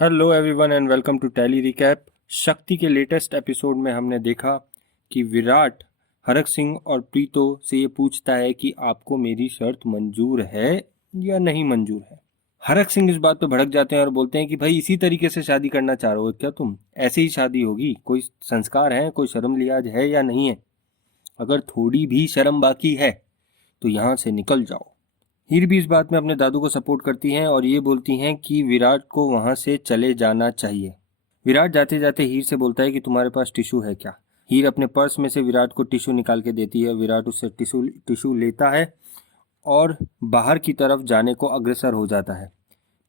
Hello everyone and welcome to Tally recap. Shakti के latest episode में हमने देखा कि विराट हरक सिंह और प्रीतो से ये पूछता है कि आपको मेरी शर्त मंजूर है या नहीं मंजूर है। हरक सिंह इस बात पे भड़क जाते हैं और बोलते हैं कि भाई इसी तरीके से शादी करना चाह रहे हो क्या तुम? ऐसे ही शादी होगी? कोई संस्कार है, कोई शर्म लिहाज है या नहीं है? अगर थोड़ी भी शर्म बाकी है तो यहाँ से निकल जाओ। हीर भी इस बात में अपने दादू को सपोर्ट करती हैं और ये बोलती हैं कि विराट को वहां से चले जाना चाहिए। विराट जाते जाते हीर से बोलता है कि तुम्हारे पास टिश्यू है क्या? हीर अपने पर्स में से विराट को टिश्यू निकाल के देती है। विराट उससे टिश्यू लेता है और बाहर की तरफ जाने को अग्रसर हो जाता है।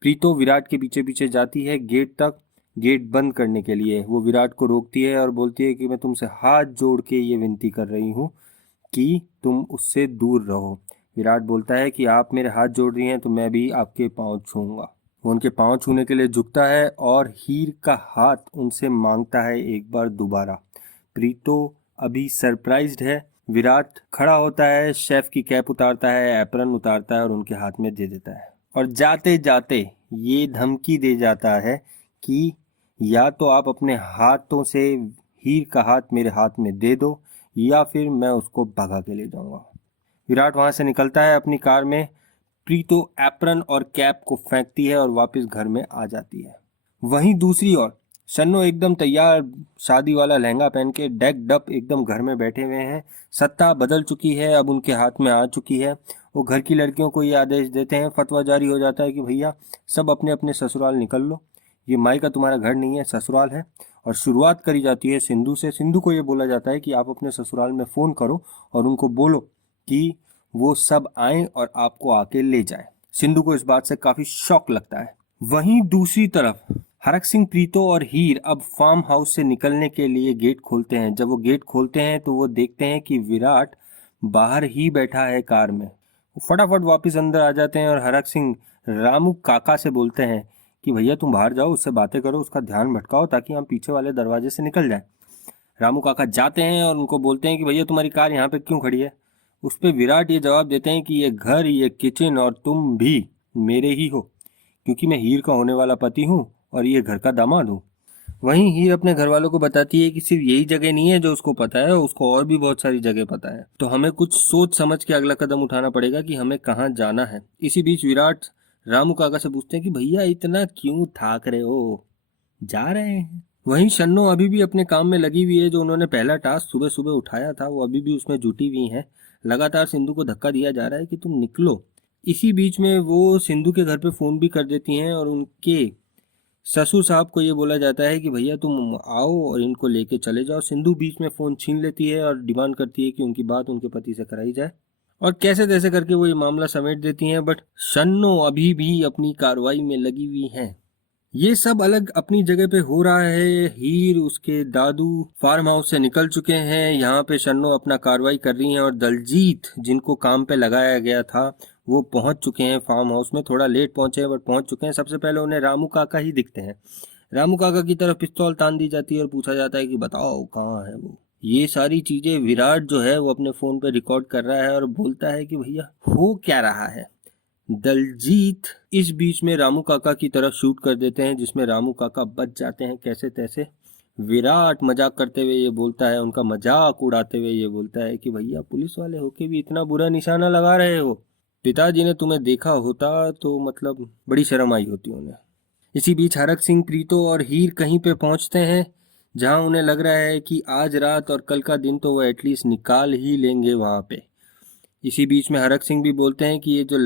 प्रीतो विराट के पीछे पीछे जाती है गेट तक, गेट बंद करने के लिए। वो विराट को रोकती है और बोलती है कि मैं तुमसे हाथ जोड़ के ये विनती कर रही हूँ कि तुम उससे दूर रहो। विराट बोलता है कि आप मेरे हाथ जोड़ रही हैं तो मैं भी आपके पांव छूऊंगा। वो उनके पांव छूने के लिए झुकता है और हीर का हाथ उनसे मांगता है एक बार दोबारा। प्रीतो अभी सरप्राइज्ड है। विराट खड़ा होता है, शेफ की कैप उतारता है, एप्रन उतारता है और उनके हाथ में दे देता है और जाते जाते ये धमकी दे जाता है कि या तो आप अपने हाथों से हीर का हाथ मेरे हाथ में दे दो या फिर मैं उसको भगा के ले जाऊंगा। विराट वहां से निकलता है अपनी कार में। प्रीतो एप्रन और कैप को फेंकती है और वापस घर में आ जाती है। वहीं दूसरी ओर शन्नो एकदम तैयार शादी वाला लहंगा पहन के डेक डप एकदम घर में बैठे हुए हैं। सत्ता बदल चुकी है, अब उनके हाथ में आ चुकी है। वो घर की लड़कियों को ये आदेश देते हैं, फतवा जारी हो जाता है कि भैया सब अपने अपने ससुराल निकल लो, ये माई का तुम्हारा घर नहीं है, ससुराल है। और शुरुआत करी जाती है सिंधु से। सिंधु को ये बोला जाता है कि आप अपने ससुराल में फ़ोन करो और उनको बोलो कि वो सब आए और आपको आके ले जाए। सिंधु को इस बात से काफी शौक लगता है। वहीं दूसरी तरफ हरक सिंह, प्रीतो और हीर अब फार्म हाउस से निकलने के लिए गेट खोलते हैं। जब वो गेट खोलते हैं तो वो देखते हैं कि विराट बाहर ही बैठा है कार में। वो फटाफट वापस अंदर आ जाते हैं और हरक सिंह रामू काका से बोलते हैं कि भैया तुम बाहर जाओ, उससे बातें करो, उसका ध्यान भटकाओ ताकि हम पीछे वाले दरवाजे से निकल जाएं। रामू काका जाते हैं और उनको बोलते हैं कि भैया तुम्हारी कार यहाँ पे क्यों खड़ी है? उस पे विराट ये जवाब देते हैं कि ये घर, ये किचन और तुम भी मेरे ही हो, क्योंकि मैं हीर का होने वाला पति हूँ और ये घर का दामाद हूँ। वहीं हीर अपने घर वालों को बताती है कि सिर्फ यही जगह नहीं है जो उसको पता है, उसको और भी बहुत सारी जगह पता है, तो हमें कुछ सोच समझ के अगला कदम उठाना पड़ेगा कि हमें कहाँ जाना है। इसी बीच विराट रामू काका से पूछते हैं कि भैया इतना क्यों थाक रहे हो, जा रहे हैं। वहीं शन्नो अभी भी अपने काम में लगी हुई है। जो उन्होंने पहला टास्क सुबह सुबह उठाया था वो अभी भी उसमें जुटी हुई है। लगातार सिंधु को धक्का दिया जा रहा है कि तुम निकलो। इसी बीच में वो सिंधु के घर पे फोन भी कर देती हैं और उनके ससुर साहब को ये बोला जाता है कि भैया तुम आओ और इनको लेके चले जाओ। सिंधु बीच में फोन छीन लेती है और डिमांड करती है कि उनकी बात उनके पति से कराई जाए और कैसे तैसे करके वो ये मामला समेट देती हैं। बट शन्नो अभी भी अपनी कार्रवाई में लगी हुई है। ये सब अलग अपनी जगह पे हो रहा है। हीर, उसके दादू फार्म हाउस से निकल चुके हैं। यहाँ पे शन्नो अपना कार्रवाई कर रही हैं और दलजीत जिनको काम पे लगाया गया था वो पहुंच चुके हैं फार्म हाउस में। थोड़ा लेट पहुंचे हैं बट पहुंच चुके हैं। सबसे पहले उन्हें रामू काका ही दिखते हैं। रामू काका की तरफ पिस्तौल तान दी जाती है और पूछा जाता है कि बताओ कहाँ है वो। ये सारी चीजें विराट जो है वो अपने फोन पे रिकॉर्ड कर रहा है और बोलता है कि भैया हो क्या रहा है। दलजीत इस बीच में रामू काका की तरफ शूट कर देते हैं जिसमें रामू काका बच जाते हैं कैसे तैसे। विराट मजाक करते हुए ये बोलता है, उनका मजाक उड़ाते हुए ये बोलता है कि भैया पुलिस वाले होके भी इतना बुरा निशाना लगा रहे हो, पिताजी ने तुम्हें देखा होता तो मतलब बड़ी शर्म आई होती उन्हें। इसी बीच हरक सिंह, प्रीतो और हीर कहीं पे पहुंचते हैं जहां उन्हें लग रहा है कि आज रात और कल का दिन तो वो एटलीस्ट निकाल ही लेंगे वहां पे। इसी बीच में हरक सिंह भी बोलते हैं कि ये जो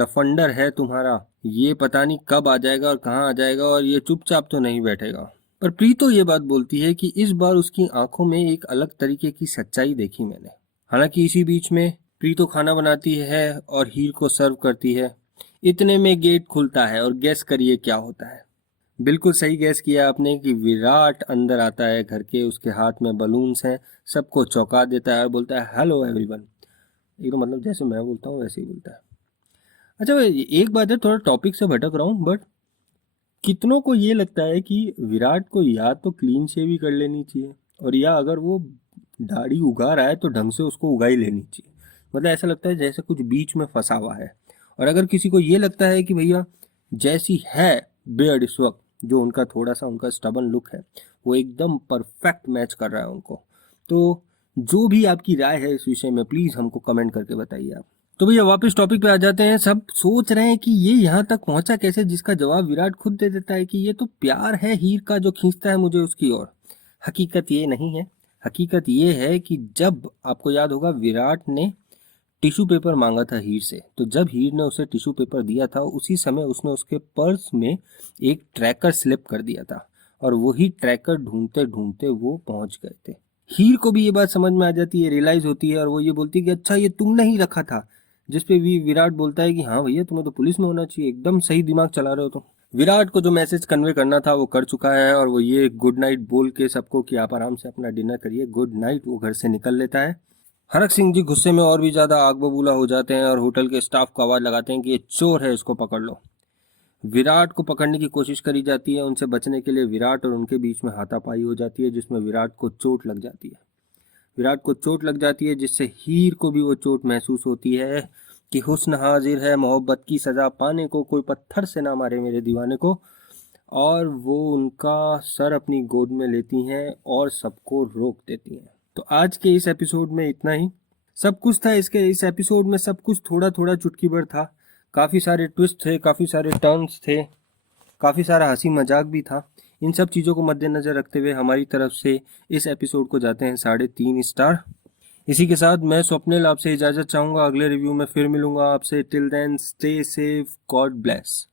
लफंडर है तुम्हारा, ये पता नहीं कब आ जाएगा और कहाँ आ जाएगा और ये चुपचाप तो नहीं बैठेगा। पर प्रीतो ये बात बोलती है कि इस बार उसकी आंखों में एक अलग तरीके की सच्चाई देखी मैंने। हालांकि इसी बीच में प्रीतो खाना बनाती है और हीर को सर्व करती है। इतने में गेट खुलता है और गैस करिए क्या होता है। बिल्कुल सही गैस किया आपने कि विराट अंदर आता है घर के। उसके हाथ में बलून्स हैं, सबको चौंका देता है और बोलता है हेलो एवरीवन। ये तो मतलब जैसे मैं बोलता हूँ वैसे ही बोलता है। अच्छा भाई एक बात है, थोड़ा टॉपिक से भटक रहा हूँ बट कितनों को ये लगता है कि विराट को या तो क्लीन शेव ही कर लेनी चाहिए और या अगर वो दाढ़ी उगा रहा है तो ढंग से उसको उगा ही लेनी चाहिए। मतलब ऐसा लगता है जैसे कुछ बीच में फंसा हुआ है। और अगर किसी को ये लगता है कि भैया जैसी है बियर्ड इस वक्त जो उनका थोड़ा सा उनका स्टबन लुक है वो एकदम परफेक्ट मैच कर रहा है उनको। तो जो भी आपकी राय है इस विषय में प्लीज़ हमको कमेंट करके बताइए आप। तो भैया वापस टॉपिक पे आ जाते हैं। सब सोच रहे हैं कि ये यहाँ तक पहुंचा कैसे, जिसका जवाब विराट खुद दे देता है कि ये तो प्यार है हीर का जो खींचता है मुझे उसकी ओर। हकीकत ये नहीं है। हकीकत ये है कि जब आपको याद होगा विराट ने टिश्यू पेपर मांगा था हीर से, तो जब हीर ने उसे टिश्यू पेपर दिया था उसी समय उसने उसके पर्स में एक ट्रैकर स्लिप कर दिया था और वही ट्रैकर ढूंढते ढूंढते वो पहुंच गए थे। हीर को भी ये बात समझ में आ जाती है, रियलाइज होती है और वो ये बोलती है कि अच्छा ये तुमने ही रखा था। जिस पे भी विराट बोलता है कि हाँ भैया तुम्हें तो पुलिस में होना चाहिए, एकदम सही दिमाग चला रहे हो तुम। विराट को जो मैसेज कन्वे करना था वो कर चुका है और वो ये गुड नाइट बोल के सबको कि आप आराम से अपना डिनर करिए, गुड नाइट, वो घर से निकल लेता है। हरक सिंह जी गुस्से में और भी ज्यादा आग बबूला हो जाते हैं और होटल के स्टाफ को आवाज लगाते हैं कि ये चोर है, इसको पकड़ लो। विराट को पकड़ने की कोशिश करी जाती है। उनसे बचने के लिए विराट और उनके बीच में हाथापाई हो जाती है जिसमें विराट को चोट लग जाती है। विराट को चोट लग जाती है जिससे हीर को भी वो चोट महसूस होती है कि हुस्न हाजिर है, मोहब्बत की सजा पाने को कोई पत्थर से ना मारे मेरे दीवाने को। और वो उनका सर अपनी गोद में लेती हैं और सबको रोक देती हैं। तो आज के इस एपिसोड में इतना ही। सब कुछ था इसके इस एपिसोड में, सब कुछ थोड़ा थोड़ा चुटकी भर था। काफ़ी सारे ट्विस्ट थे, काफ़ी सारे टर्न्स थे, काफ़ी सारा हंसी मजाक भी था। इन सब चीज़ों को मद्देनज़र रखते हुए हमारी तरफ से इस एपिसोड को जाते हैं 3.5 स्टार। इसी के साथ मैं स्वप्निल आपसे इजाज़त चाहूँगा। अगले रिव्यू में फिर मिलूंगा आपसे। Till then stay safe, God bless.